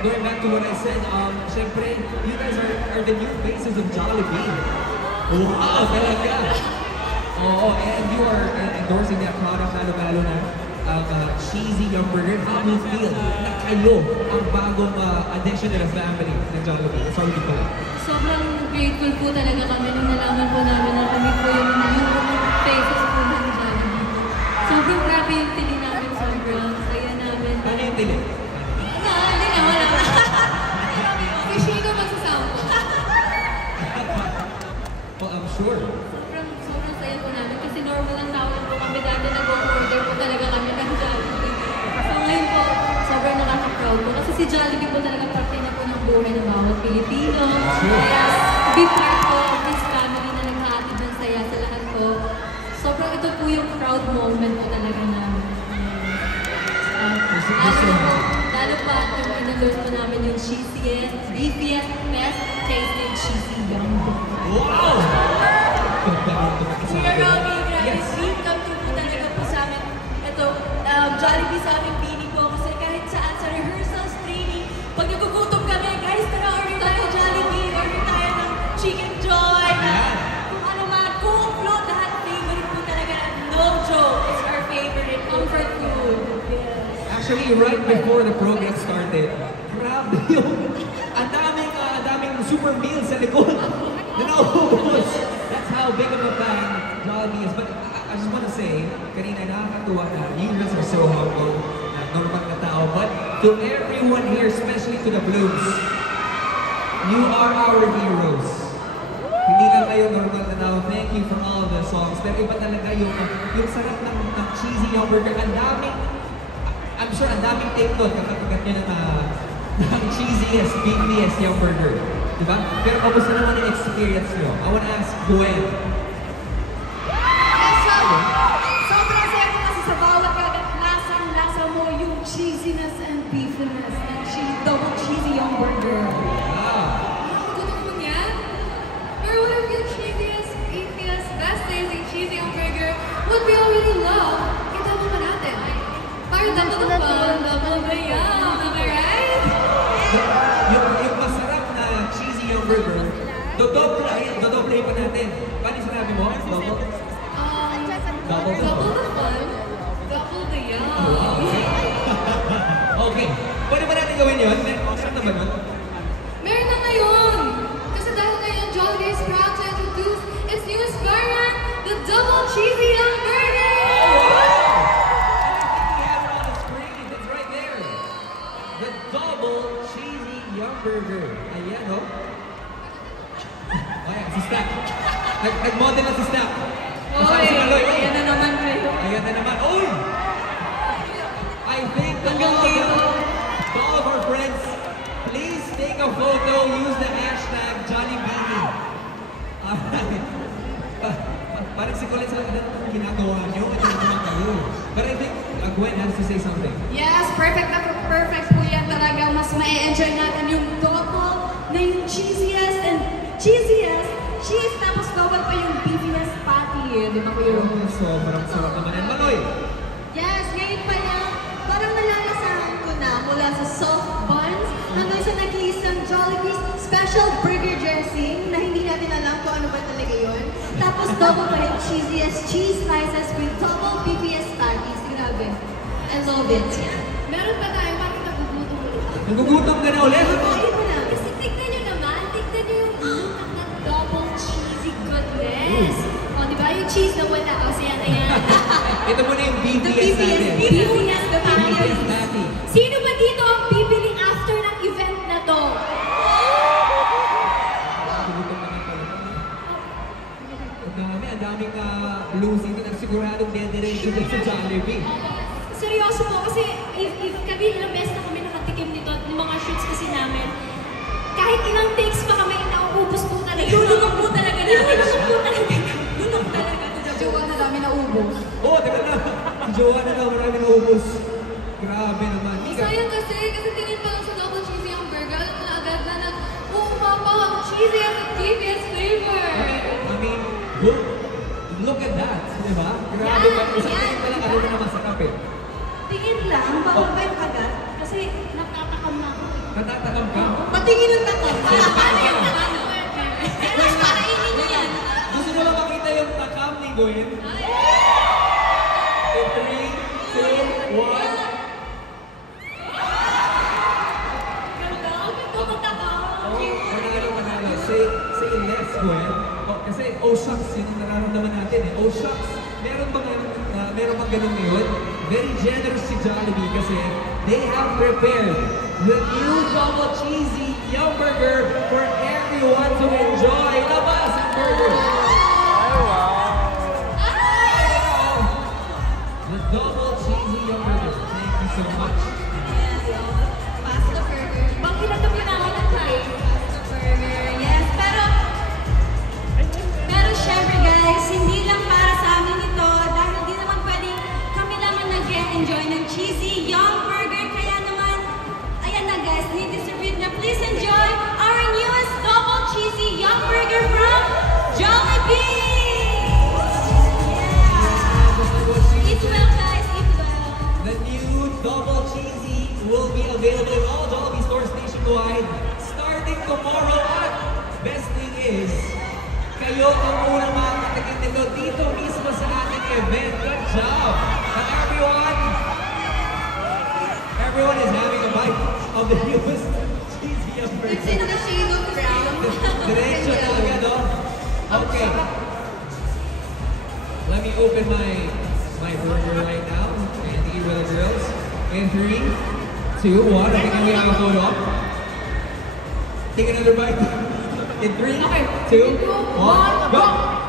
going back to what I said, syempre, you guys are the new faces of Jollibee. Wow, talaga. Oo, and you are endorsing that product, lalo-lalo na cheesy hamburger. How do you feel na kayo ang bagong addition to the family ng Jollibee? Sorry to pala. Sobrang grateful po talaga kami nung nalaman po namin na kami po yung faces po ng Jollibee. Sobrang grabe yung tili namin, sobrang saya namin. Ano yung tili? Hindi na, wala. Fishing ko magsasama po. Well, I'm sure. Sobrang saya po namin kasi normal ang tao lang po kami dati nag-order po talaga kami ng Jollibee. So ngayon po, sobrang nakaka-proud po kasi si Jollibee po talaga parte na po ng buhay ng bawat Pilipino. Kaya be part po of this family na naghahatid ng saya sa lahat po. Sobrang ito po yung proud moment po talaga na lalo pa yung in-endorse po namin yung cheesiest, beefiest, best tasting cheesy yum. Wow! Kuya Robby, grabe, dream come true po talaga po sa amin. Ito, Jollibee sa aming pini po kasi kahit saan sa rehearsals, training, pag nagugutom kami, guys, tara, order tayo Jollibee, order tayo ng Chicken Joy, kung ano man, Coke Float, lahat favorite po talaga. No joke, it's our favorite comfort food. Yes. Actually, right before the program started, grabe yung ang daming super meals sa likod na naubos. That's how big of a fan Jollibee is. But I just want to say, kanina nakakatuwa na you guys are so humble, normal na tao. But to everyone here, especially to the Blues, you are our heroes. Hindi lang kayo normal na tao. Thank you for all of the songs. Pero iba talaga yung sarap ng cheesy hamburger. Ang daming, I'm sure ang daming take doon kapag nyo ng cheesiest, beefiest hamburger. Diba? Pero kamusta naman yung experience nyo? I want to ask Gwen. Sobrang saya ko kasi sa bawat kagat lasa mo yung cheesiness and beefiness and double cheesy hamburger. Gutom po niya? Pero what if yung cheesiest, beefiest, best tasting cheesy hamburger, what we already love, itama pa natin. Parang double the fun, double the yum, am I right? Yung masarap na cheesy hamburger, dodoble pa natin. Paano sinabi mo? Double? Double the fun, double the yum. Okay. Pwede ba natin gawin yun? Meron na ba nun? Meron na ngayon! Kasi dahil ngayon, Jollibee is proud to introduce its newest variant, the double cheesy hamburger! The double cheesy hamburger. Ayan, no? Ayan, si Snap. Nag-model na si Snap. Oy, ayan na naman kayo. Ayan na naman. Oy! I think to all of our friends, please take a photo, use the hashtag Jollibee. Alright. Parang si Colin sa ginagawa nyo, ito naman kayo. But I think Gwen has to say something. Yes, perfect na perfect po yan talaga. Mas ma-enjoy natin yung double na yung cheesiest cheese tapos double pa yung beefiness patty. Di ba, Kuya Robby? Sobrang sarap naman yan. Maloy! Yes, ngayon pa lang, parang nalalasahan ko na mula sa soft buns hanggang sa nag-iisang Jollibee's special burger dressing na hindi natin alam kung ano ba talaga yun. Tapos double pa yung cheesiest cheese slices with double beefiest patties. Grabe. I love it. Meron pa tayo, bakit nagugutom ulit? Nagugutom ka na ulit? Ayun mo na. Kasi tignan nyo naman, tignan nyo yung lutak na double cheesy goodness. O, di ba? Yung cheese na wala. O, siya na yan. Ito muna yung BTS The BTS, natin. BTS, the BTS BTS. natin. Sino ba dito ang bibili after ng event na to? Nagugutom na nga pala. Ang daming blues dito na siguradong dediretso din sa Jollibee. Seryoso po, kasi if kami ilang beses na kami nakatikim nito at yung mga shoots kasi namin, kahit ilang takes pa kami, nauubos po talaga. Lulunok po talaga namin. Lulunok po talaga. Lulunok talaga. Jowa na dami na ubos. Oo, teka na. Si Joanna na marami na ubos. Grabe naman. Sayang kasi tingin pa lang sa double cheesy hamburger, alam mo na agad na papa, ang cheesy at beefiest flavor. I mean, look at that. Diba? Grabe pa. Isang tingin pa lang, ano na masarap eh. Tingin lang, bawal ba yung kagat? Kasi natatakam na ako. Natatakam ka? Patingin ng takot. Paano yung takot? Mas pakainin niyo yan. Gusto nyo ba makita yung takam ni Gwen? In 3, 2, 1. Ganda. Tumatakot. Manalo. Say less, Gwen. Kasi, oh shucks, yun ang nararamdaman natin eh. Oh shucks, meron bang ganun ngayon? Very generous si Jollibee kasi they have prepared the new double cheesy yum burger for everyone to enjoy. Labas ang burger! The double cheesy yum burger. Thank you so much. Pasta burger. Bang ilagap yun namin ang tayo. Pasta burger. Yes, pero syempre guys, hindi lang para sa amin ito dahil di naman pwedeng kami lang ang nag-enjoy ng cheesy yum burger. Kaya naman, ayan na guys, ni-distribute na. Please enjoy our newest double cheesy yum burger from Jollibee! Yeah! Eat well guys, eat well! The new double cheesy will be available in all Jollibee stores nationwide starting tomorrow. At best thing is, kayo ang unang makakatikim nito dito mismo sa ating event. Good job! And everyone is having a bite of the newest cheesy yum burger. It's in the shade of brown. Diretso talaga, no? Okay. Let me open my burger right now and eat with the girls. In 3, 2, 1. I think we have a photo up. Take another bite. In 3, 2, 1, go!